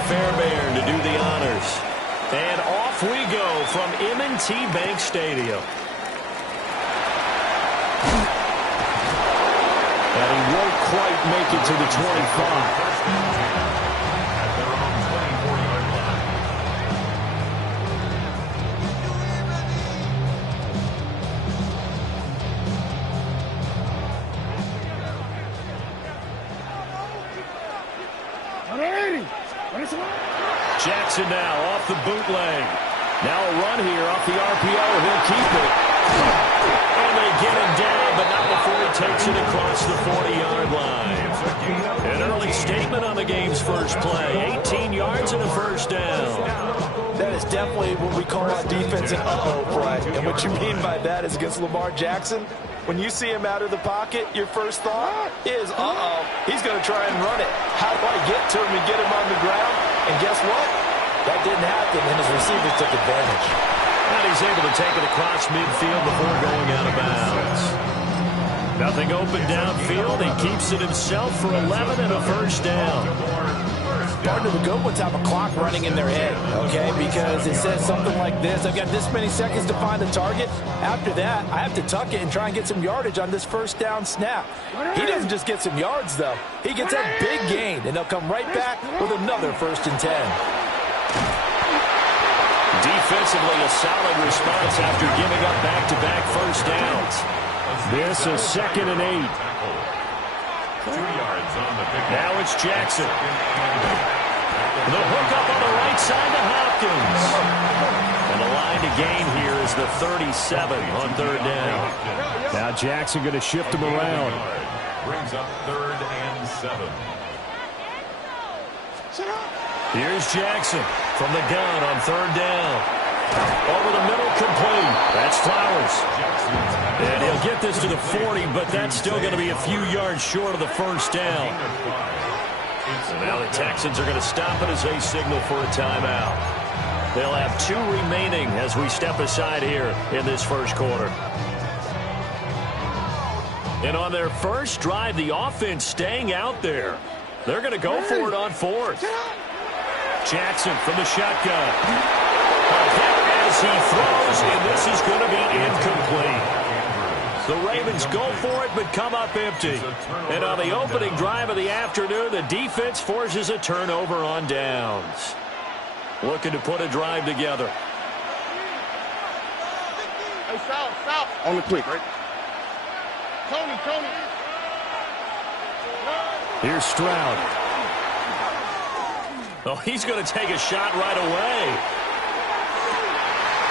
Fairbairn to do the honors. And off we go from M&T Bank Stadium. And he won't quite make it to the 25. Jackson now off the bootleg. Now a run here off the RPO. He'll keep it. And they get him down, but not before he takes it across the 40-yard line. An early statement on the game's first play. 18 yards and a first down. That is definitely what we call a defensive uh-oh play. And what you mean by that is against Lamar Jackson, when you see him out of the pocket, your first thought is, uh-oh, he's going to try and run it. How do I get to him and get him on the ground? And guess what? That didn't happen, and his receivers took advantage. And he's able to take it across midfield before going out of bounds. Nothing open downfield. He keeps it himself for 11 and a first down. Partner, the good ones have a clock running in their head, okay? Because it says something like this. I've got this many seconds to find the target. After that, I have to tuck it and try and get some yardage on this first down snap. He doesn't just get some yards, though. He gets that big gain, and they'll come right back with another 1st and 10. Defensively, a solid response after giving up back-to-back first downs. This is 2nd and 8. 2 yards on the pick. Now it's Jackson. The hook up on the right side to Hopkins. And the line to gain here is the 37 on 3rd down. Now Jackson going to shift him around. Brings up 3rd and 7. Here's Jackson from the gun on 3rd down. Over the middle, complete. That's Flowers. And he'll get this to the 40, but that's still going to be a few yards short of the first down. So now the Texans are going to stop it as they signal for a timeout. They'll have 2 remaining as we step aside here in this first quarter. And on their first drive, the offense staying out there. They're going to go for it on 4th. Jackson from the shotgun. As he throws, and this is going to be incomplete. The Ravens go for it, but come up empty. And on the opening drive of the afternoon, the defense forces a turnover on downs. Looking to put a drive together. Hey, South. On the quick, right? Tony. Here's Stroud. Oh, he's going to take a shot right away.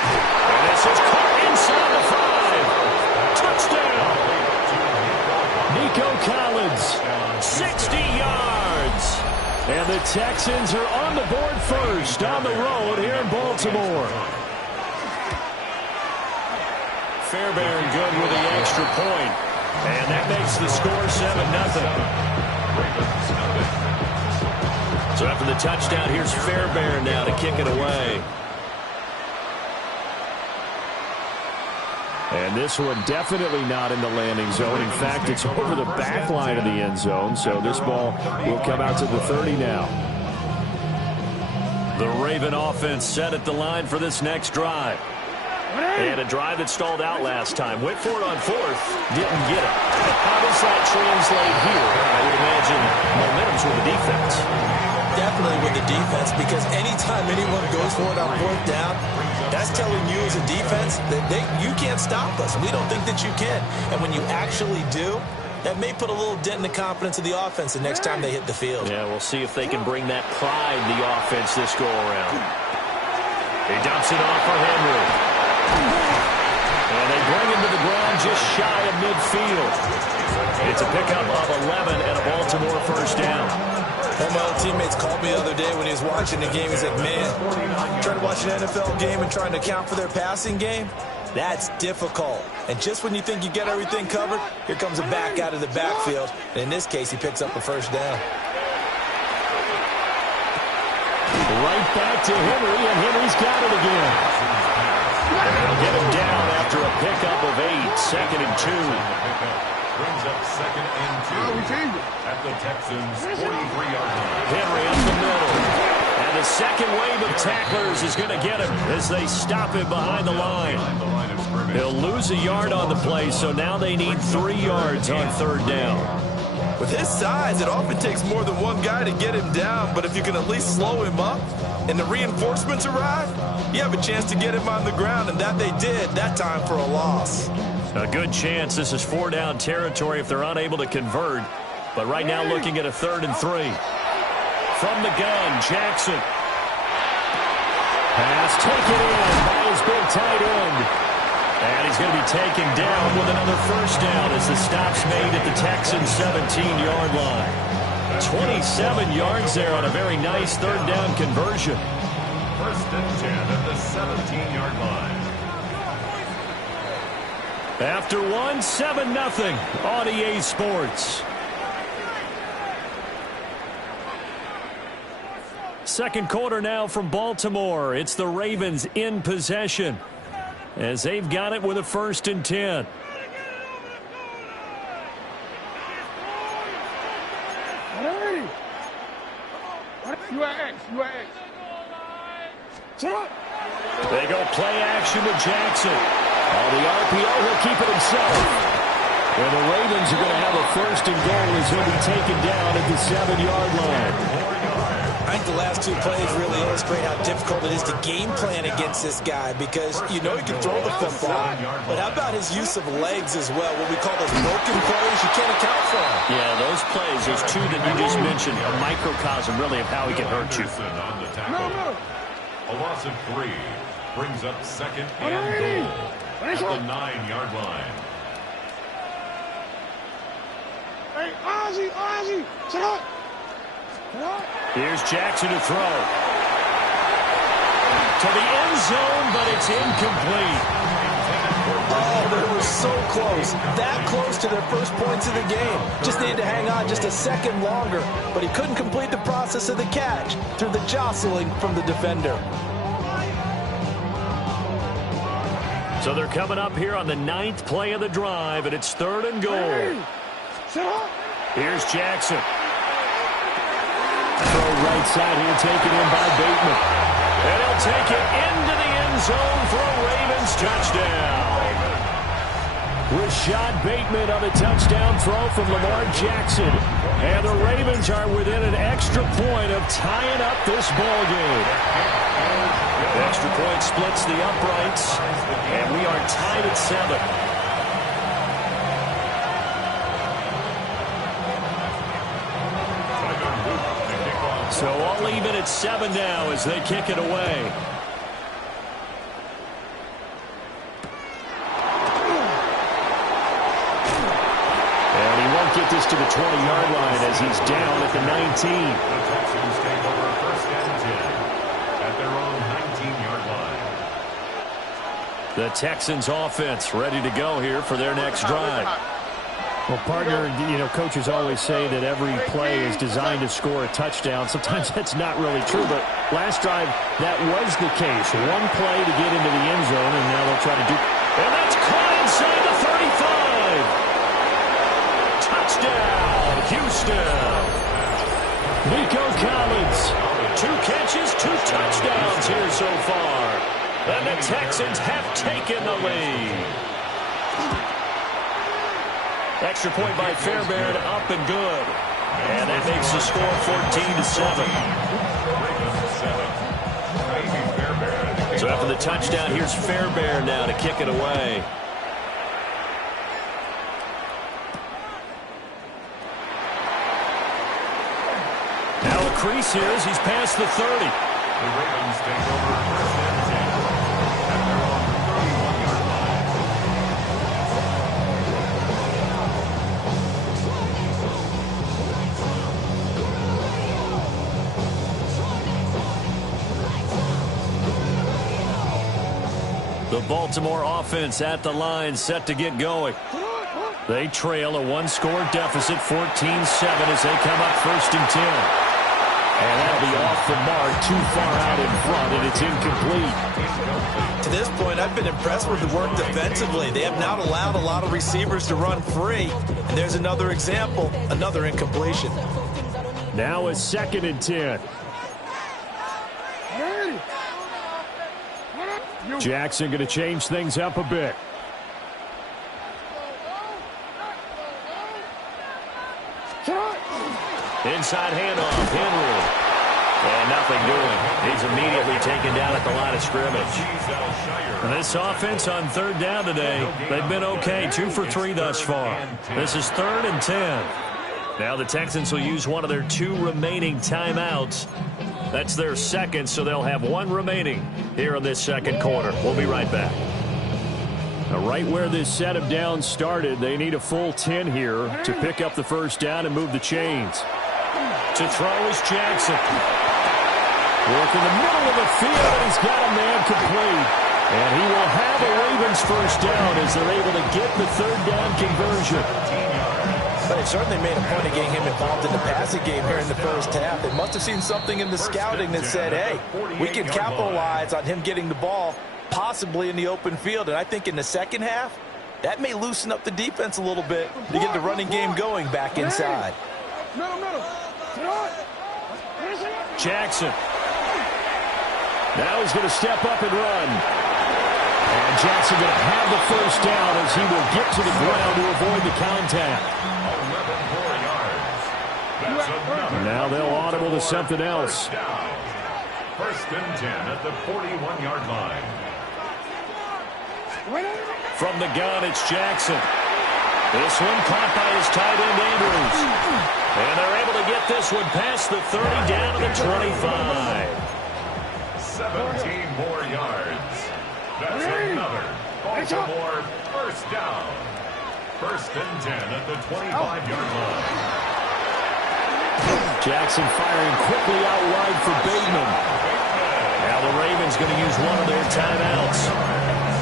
And this is caught inside the 5. Touchdown. Nico Collins, 60 yards. And the Texans are on the board first on the road here in Baltimore. Fairbairn good with the extra point. And that makes the score 7-0. So after the touchdown, here's Fairbairn now to kick it away. And this one definitely not in the landing zone. In fact, it's over the back line of the end zone. So this ball will come out to the 30 now. The Raven offense set at the line for this next drive. And a drive that stalled out last time. Went for it on 4th. Didn't get it. How does that translate here? I would imagine momentum's with the defense. Definitely with the defense, because anytime anyone goes for it on 4th down, that's telling you as a defense that you can't stop us. We don't think that you can. And when you actually do, that may put a little dent in the confidence of the offense the next time they hit the field. Yeah, we'll see if they can bring that pride in the offense this go-around. He dumps it off for Henry. And they bring him to the ground just shy of midfield. It's a pickup of 11 and a Baltimore first down. One of my old teammates called me the other day when he was watching the game. He's like, man, trying to watch an NFL game and trying to account for their passing game, that's difficult. And just when you think you get everything covered, here comes a back out of the backfield. And in this case, he picks up a first down. Right back to Henry, and Henry's got it again. And they'll get him down after a pickup of 8, 2nd and 2. Brings up 2nd and 2 at the Texans' 43-yard line. Henry up the middle. second wave of tacklers is going to get him as they stop him behind the line. He'll lose a yard on the play, so now they need 3 yards on third down. With his size, it often takes more than one guy to get him down, but if you can at least slow him up and the reinforcements arrive, you have a chance to get him on the ground, and that they did that time for a loss. A good chance this is 4-down territory if they're unable to convert, but right now looking at a 3rd and 3. From the gun, Jackson. Pass taken in by his big tight end. And he's going to be taken down with another first down as the stop's made at the Texans' 17-yard line. 27 yards there on a very nice 3rd down conversion. 1st and 10 at the 17-yard line. After one, 7-0 on EA Sports. Second quarter now from Baltimore. It's the Ravens in possession as they've got it with a 1st and 10. They go play action with Jackson. The RPO, he'll keep it himself. And the Ravens are going to have a 1st and goal as he'll be taken down at the 7-yard line. I think the last 2 plays really illustrate how difficult it is to game plan against this guy because you know he can throw the football, but how about his use of legs as well? What we call those broken plays, you can't account for them. Yeah, those plays, those 2 that you just mentioned, a microcosm really of how he can hurt you. On the tackle. A loss of 3 brings up 2nd and goal at the 9-yard line. Hey, Ozzie, sit up. Here's Jackson to throw. To the end zone, but it's incomplete. Oh, they were so close. That close to their first points of the game. Just needed to hang on just a second longer, but he couldn't complete the process of the catch through the jostling from the defender. So they're coming up here on the 9th play of the drive, and it's 3rd and goal. Here's Jackson. Throw right side here, taken in by Bateman. And he'll take it into the end zone for a Ravens touchdown. Rashad Bateman on a touchdown throw from Lamar Jackson. And the Ravens are within an extra point of tying up this ball game. The extra point splits the uprights, and we are tied at 7. So all even at 7 now as they kick it away. And he won't get this to the 20-yard line as he's down at the 19. The Texans take over 1st and 10 at their own 19-yard line. The Texans offense ready to go here for their next drive. Well, partner, you know, coaches always say that every play is designed to score a touchdown. Sometimes that's not really true, but last drive, that was the case. One play to get into the end zone, and now they'll try to do... And that's caught inside the 35! Touchdown, Houston! Nico Collins, 2 catches, 2 touchdowns here so far. And the Texans have taken the lead. Extra point by Fairbairn, up and good. And that makes the score 14-7. So after the touchdown, here's Fairbairn now to kick it away. Now a crease here as he's past the 30. The Ravens take over 1st and 10 at their own 31-yard line. The Baltimore offense at the line, set to get going. They trail a 1-score deficit, 14-7 as they come up 1st and 10. And that'll be off the mark, too far out in front, and it's incomplete. To this point, I've been impressed with the work defensively. They have not allowed a lot of receivers to run free. And there's another example, another incompletion. Now a 2nd and 10. Jackson going to change things up a bit. Inside handoff, Henry. And nothing doing. He's immediately taken down at the line of scrimmage. And this offense on third down today, they've been okay. 2 for 3 thus far. This is 3rd and 10. Now the Texans will use one of their 2 remaining timeouts. That's their second, so they'll have 1 remaining here in this second quarter. We'll be right back. Now, right where this set of downs started, they need a full 10 here to pick up the first down and move the chains. To throw is Jackson. Work in the middle of the field, and he's got a man complete. And he will have a Ravens first down as they're able to get the third down conversion. But it certainly made a point of getting him involved in the passing game here in the first half. They must have seen something in the scouting that said, hey, we can capitalize on him getting the ball possibly in the open field. And I think in the second half, that may loosen up the defense a little bit to get the running game going back inside. Jackson. Now he's going to step up and run. And Jackson going to have the first down as he will get to the ground to avoid the contact. 11 more yards. Now they'll audible to something else. First and 10 at the 41-yard line. From the gun, it's Jackson. This one caught by his tight end, Andrews. And they're able to get this one past the 30 down to the 25. 17 more yards. That's another Baltimore first down. First and 10 at the 25-yard line. Jackson firing quickly out wide for Bateman. Now the Ravens going to use one of their timeouts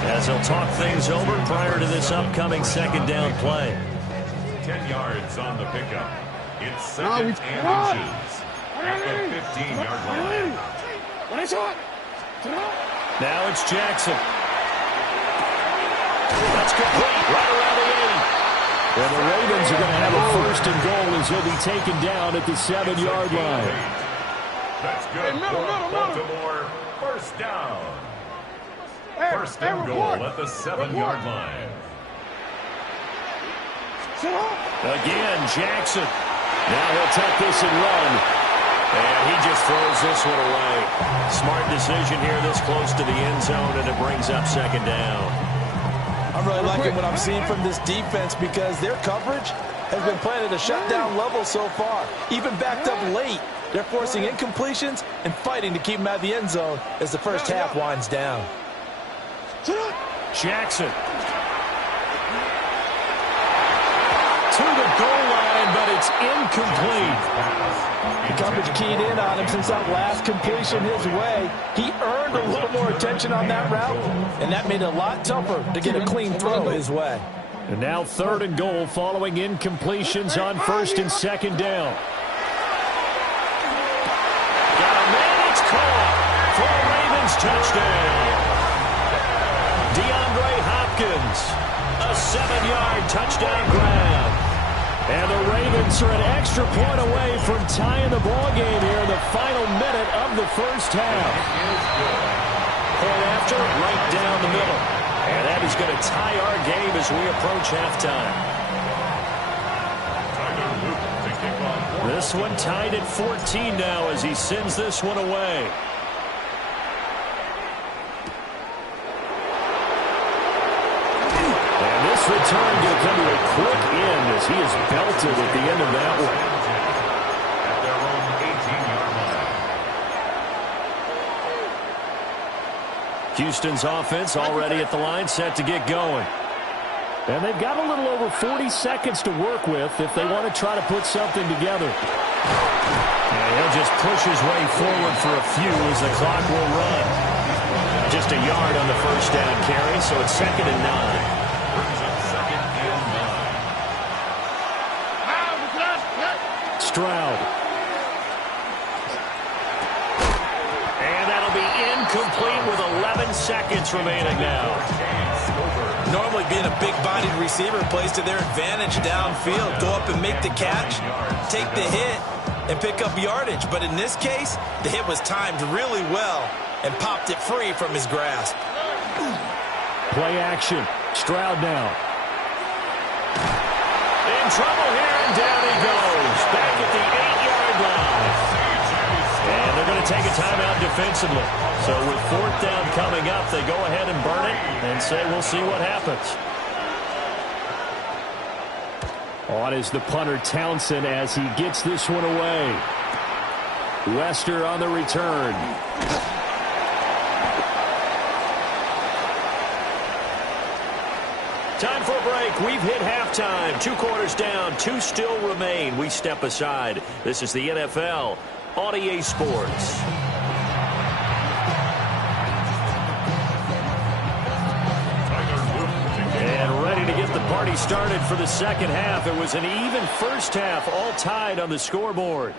as they'll talk things over prior to this upcoming second down play. 10 yards on the pickup. It's second and inches at the 15-yard line. Now it's Jackson. That's complete right around the 8. And the Ravens are going to have a first and goal as he'll be taken down at the 7-yard line. That's good for Baltimore. First down. First and goal at the 7-yard line. Again, Jackson. Now he'll take this and run. And he just throws this one away. Smart decision here this close to the end zone, and it brings up second down. I'm really liking what I'm seeing from this defense because their coverage has been playing at a shutdown level so far. Even backed up late, they're forcing incompletions and fighting to keep them out of the end zone as the first half winds down. Jackson. To the goal line, but it's incomplete. The coverage keyed in on him since that last completion his way. He earned a little more attention on that route, and that made it a lot tougher to get a clean throw his way. And now third and goal following incompletions on first and second down. Got a man, it's caught for a Ravens touchdown. DeAndre Hopkins, a 7-yard touchdown grab. And the Ravens are an extra point away from tying the ball game here in the final minute of the first half. Point after, right down the middle. And that is going to tie our game as we approach halftime. This one tied at 14 now as he sends this one away. This return going to come to a quick end as he is belted at the end of that one. At their own 18-yard line. Houston's offense already at the line, set to get going. And they've got a little over 40 seconds to work with if they want to try to put something together. And he'll just push his way forward for a few as the clock will run. Just a yard on the first down carry, so it's 2nd and 9. Stroud. And that'll be incomplete with 11 seconds remaining now. Normally being a big-bodied receiver plays to their advantage downfield. Go up and make the catch, take the hit, and pick up yardage. But in this case, the hit was timed really well and popped it free from his grasp. Play action. Stroud now. In trouble here, and down he goes. Back at the 8-yard line. And they're going to take a timeout defensively. So with 4th down coming up, they go ahead and burn it and say we'll see what happens. On is the punter Townsend as he gets this one away. Wester on the return. Time for a break. We've hit halftime. 2 quarters down. 2 still remain. We step aside. This is the NFL on EA Sports. And ready to get the party started for the second half. It was an even first half, all tied on the scoreboard.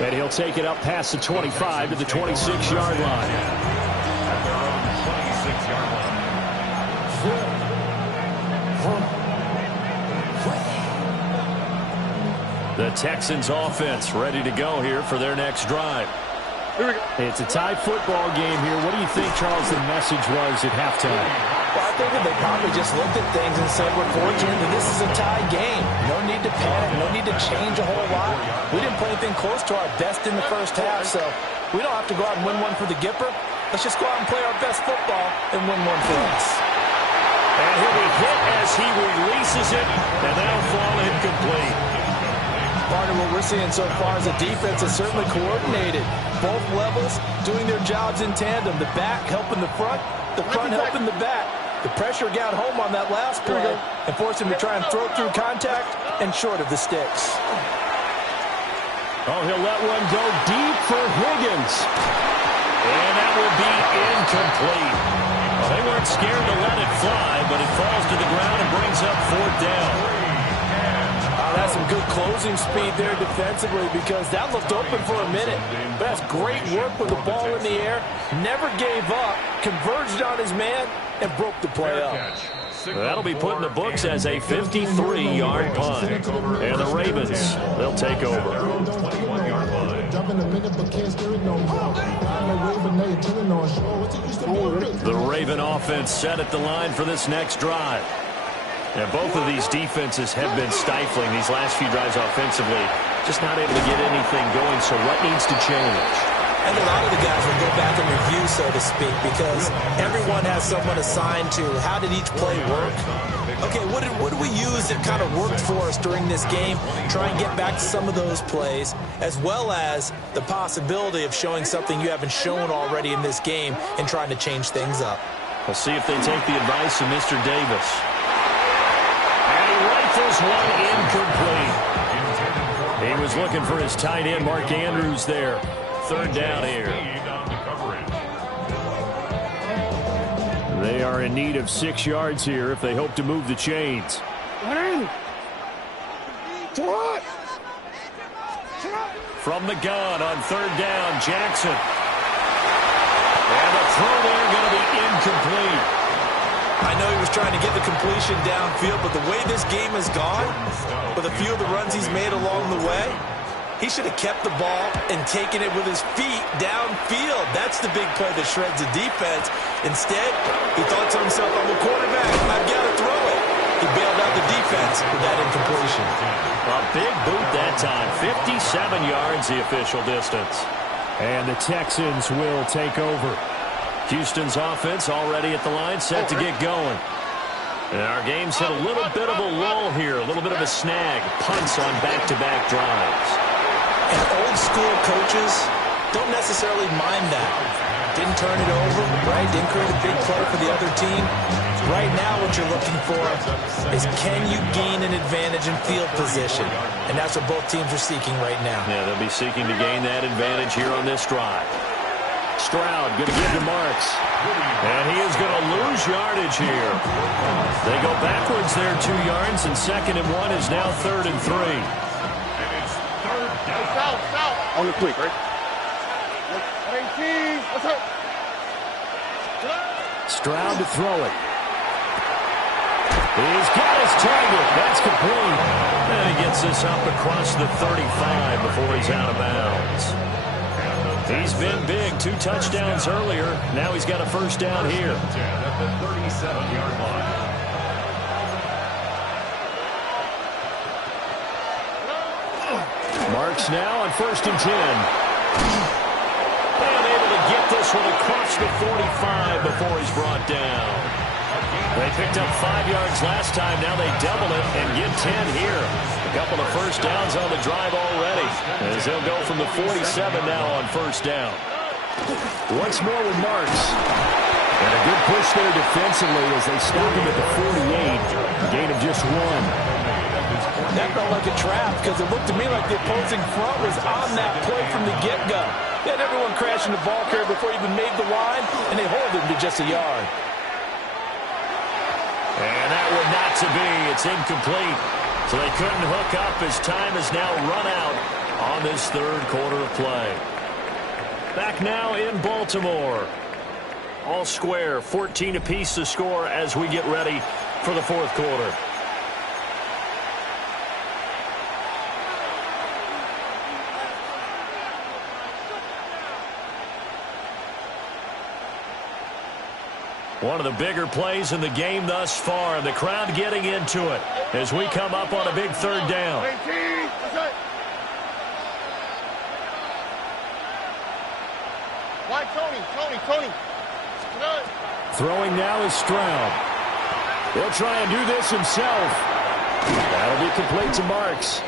And he'll take it up past the 25 to the 26-yard line. At their own 26-yard line. The Texans offense ready to go here for their next drive. It's a tie football game here. What do you think, Charles, the message was at halftime? Well, I think that they probably just looked at things and said, we're fortunate that this is a tie game. No need to panic. No need to change a whole lot. We didn't play anything close to our best in the first half, so we don't have to go out and win one for the Gipper. Let's just go out and play our best football and win one for us. And he'll be hit as he releases it, and that'll fall incomplete. Partner, what we're seeing so far is the defense is certainly coordinated. Both levels doing their jobs in tandem. The back helping the front helping the back. The pressure got home on that last play and forced him to try and throw through contact and short of the sticks. Oh, he'll let one go deep for Higgins. And that will be incomplete. Well, they weren't scared to let it fly, but it falls to the ground and brings up 4th down. That's some good closing speed there defensively because that looked open for a minute. But that's great work with the ball in the air. Never gave up, converged on his man, and broke the play up. That'll be put in the books as a 53-yard punt. And the Ravens, they'll take over. The Raven offense set at the line for this next drive. And both of these defenses have been stifling these last few drives offensively. Just not able to get anything going, so what needs to change? And a lot of the guys will go back and review, so to speak, because everyone has someone assigned to how did each play work. Okay, what did we use that kind of worked for us during this game? Try and get back to some of those plays, as well as the possibility of showing something you haven't shown already in this game and trying to change things up. We'll see if they take the advice of Mr. Davis. Rifles one incomplete. He was looking for his tight end, Mark Andrews, there. 3rd down here. They are in need of 6 yards here if they hope to move the chains. From the gun on 3rd down, Jackson. And the throw there going to be incomplete. I know he was trying to get the completion downfield, but the way this game has gone, with a few of the runs he's made along the way, he should have kept the ball and taken it with his feet downfield. That's the big play that shreds the defense. Instead, he thought to himself, I'm a quarterback, I've got to throw it. He bailed out the defense with that incompletion. A big boot that time. 57 yards the official distance. And the Texans will take over. Houston's offense already at the line, set to get going. And our game's hit a little bit of a lull here, a little bit of a snag. Punts on back-to-back drives. And old school coaches don't necessarily mind that. Didn't turn it over, right? Didn't create a big play for the other team. Right now what you're looking for is can you gain an advantage in field position? And that's what both teams are seeking right now. Yeah, they'll be seeking to gain that advantage here on this drive. Stroud going to give to Marks. And he is going to lose yardage here. They go backwards there 2 yards, and 2nd and 1 is now 3rd and 3. And it's 3rd down. On the quick, right? Stroud to throw it. He's got his target. That's complete. And he gets this up across the 35 before he's out of bounds. He's been big. 2 touchdowns earlier. Now he's got a first down here. 10 at the 37-yard line. Marks now on 1st and 10. And able to get this one across the 45 before he's brought down. They picked up 5 yards last time. Now they double it and get 10 here. A couple of first downs on the drive already, as they'll go from the 47 now on first down. Once more with Marks. And a good push there defensively as they stop him at the 48. Gain of just 1. That felt like a trap because it looked to me like the opposing front was on that play from the get-go. They had everyone crashing the ball carrier before he even made the line, and they hold him to just a yard. And that would not to be. It's incomplete. So they couldn't hook up as time has now run out on this third quarter of play. Back now in Baltimore. All square, 14 apiece to score as we get ready for the fourth quarter. One of the bigger plays in the game thus far, and the crowd getting into it as we come up on a big third down. Why, Tony. Throwing now is Stroud. He'll try and do this himself. That'll be complete to Marks.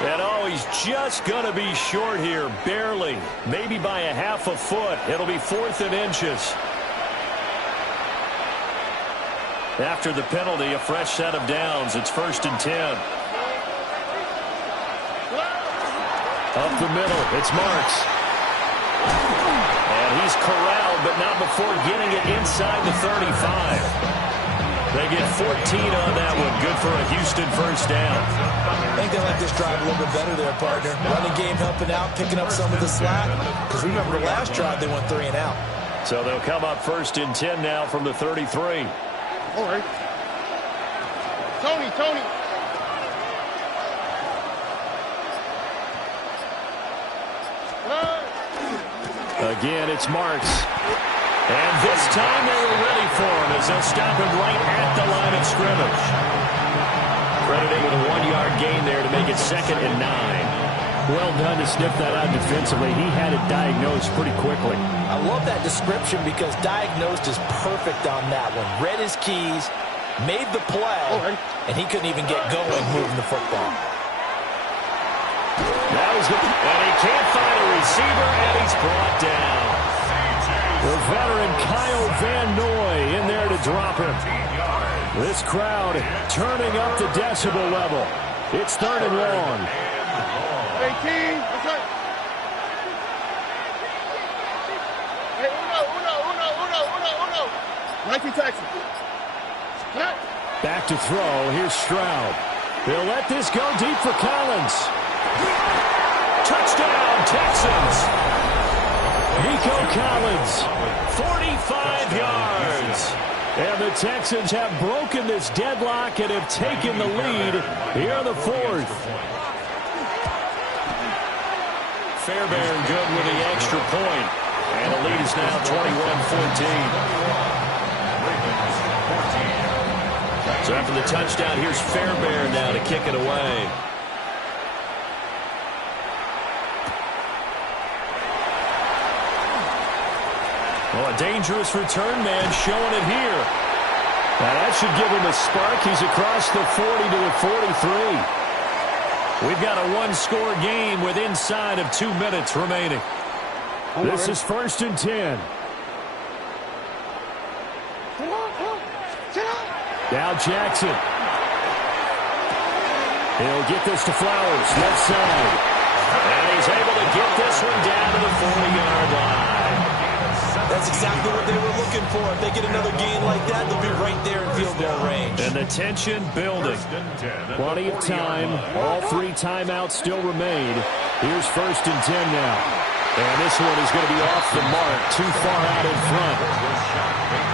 And oh, he's just going to be short here, barely. Maybe by a half a foot. It'll be 4th and inches. After the penalty, a fresh set of downs. It's 1st and 10. Up the middle, it's Marks. And he's corralled, but not before getting it inside the 35. They get 14 on that one. Good for a Houston first down. I think they like this drive a little bit better there, partner. Running game helping out, picking up some of the slack. Because remember the last drive, they went 3 and out. So they'll come up 1st and 10 now from the 33. All right. Tony. Again, it's Marks. And this time they were ready for him as they'll stop him right at the line of scrimmage. Credited with a 1-yard gain there to make it 2nd and 9. Well done to sniff that out defensively. He had it diagnosed pretty quickly. I love that description because diagnosed is perfect on that one. Read his keys, made the play, and he couldn't even get going moving the football. And he can't find a receiver, and he's brought down. The veteran Kyle Van Noy in there to drop him. This crowd turning up the decibel level. It's 3rd and long. 18. That's right. Hey, uno. 19 Texas. Back to throw. Here's Stroud. They'll let this go deep for Collins. Touchdown, Texans. Nico Collins, 45 yards. And the Texans have broken this deadlock and have taken the lead here in the 4th. Fairbairn good with the extra point. And the lead is now 21-14. So after the touchdown, here's Fairbairn now to kick it away. Well, a dangerous return man showing it here. Now that should give him a spark. He's across the 40 to the 43. We've got a 1-score game with inside of 2 minutes remaining. This is 1st and 10. Now Jackson. He'll get this to Flowers, left side. And he's able to get this one down to the 40-yard line. That's exactly what they were looking for. If they get another gain like that, they'll be right there in field goal range. And the tension building. Plenty of time. All 3 timeouts still remain. Here's 1st and 10 now. And this one is going to be off the mark. Too far out in front.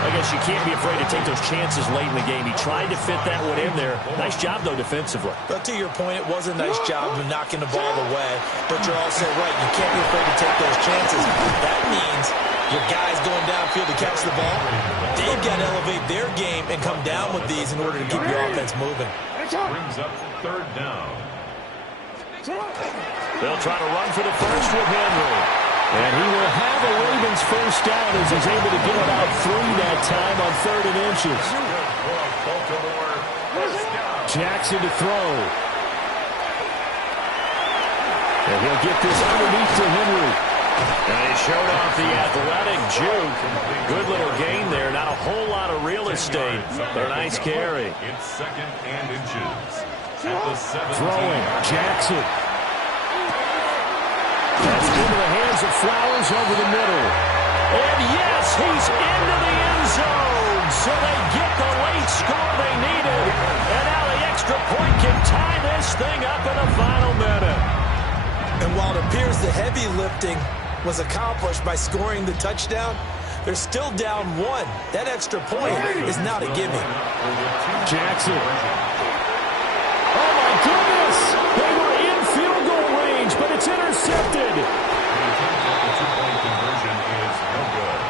I guess you can't be afraid to take those chances late in the game. He tried to fit that one in there. Nice job, though, defensively. But to your point, it was a nice job of knocking the ball away. But you're also right. You can't be afraid to take those chances. That means your guys going downfield to catch the ball, they've got to elevate their game and come down with these in order to keep your offense moving. Brings up third down. They'll try to run for the first with Henry. And he will have a Ravens first down as he's able to get about 3 that time on 3rd and inches. Jackson to throw. And he'll get this underneath to Henry. And he showed off the athletic juke. Good little gain there. Not a whole lot of real estate, but a nice carry. It's 2nd and inches. At the 17. Throwing. Jackson. That's into the hands of Flowers over the middle. And yes, he's into the end zone. So they get the late score they needed. And now the extra point can tie this thing up in the final minute. And while it appears the heavy lifting was accomplished by scoring the touchdown, they're still down 1. That extra point is not a gimme. Jackson. Oh, my goodness. They were in field goal range, but it's intercepted. The two-point conversion is no good.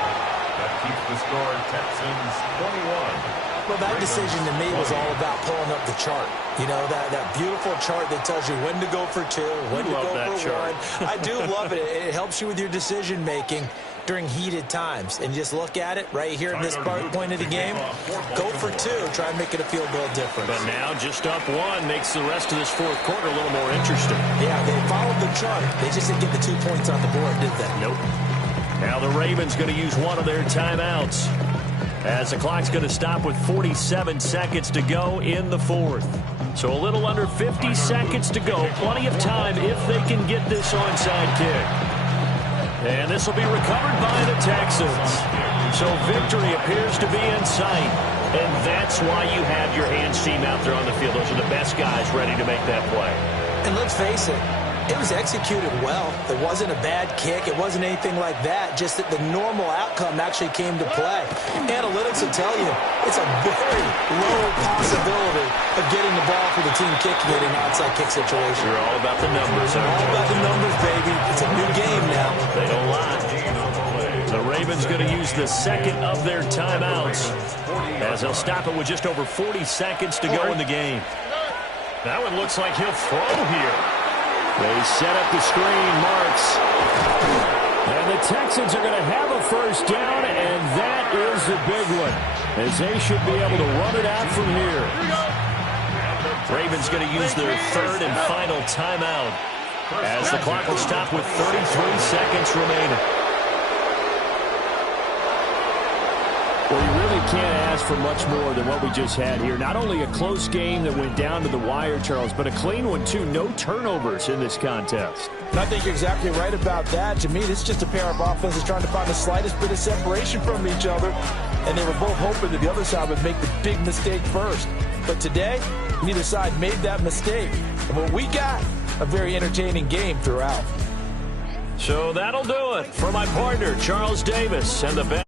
That keeps the score Texans 21. Well, that decision to me was all about pulling up the chart. You know, that beautiful chart that tells you when to go for 2, when to go for 1. I do love it. It helps you with your decision-making during heated times. And just look at it right here in this point of the game. Go for 2. Try and make it a field goal difference. But now just up 1 makes the rest of this 4th quarter a little more interesting. Yeah, they followed the chart. They just didn't get the 2 points on the board, did they? Nope. Now the Ravens going to use one of their timeouts, as the clock's going to stop with 47 seconds to go in the 4th. So a little under 50 seconds to go. Plenty of time if they can get this onside kick. And this will be recovered by the Texans. So victory appears to be in sight. And that's why you have your hands team out there on the field. Those are the best guys ready to make that play. And let's face it, it was executed well. It wasn't a bad kick. It wasn't anything like that. Just that the normal outcome actually came to play. Analytics will tell you it's a very low possibility of getting the ball for the team kicking it in an onside kick situation. You're all about the numbers. All about the numbers, baby. It's a new game now. They don't lie. The Ravens going to use the 2nd of their timeouts, as they'll stop it with just over 40 seconds to go in the game. That one looks like he'll throw here. They set up the screen, Marks. And the Texans are going to have a first down, and that is the big one, as they should be able to run it out from here. Ravens going to use their 3rd and final timeout, as the clock will stop with 33 seconds remaining. Well, you really can't ask for much more than what we just had here. Not only a close game that went down to the wire, Charles, but a clean one, too. No turnovers in this contest. And I think you're exactly right about that. To me, this is just a pair of offenses trying to find the slightest bit of separation from each other. And they were both hoping that the other side would make the big mistake first. But today, neither side made that mistake. And what we got, a very entertaining game throughout. So that'll do it for my partner, Charles Davis, and the best.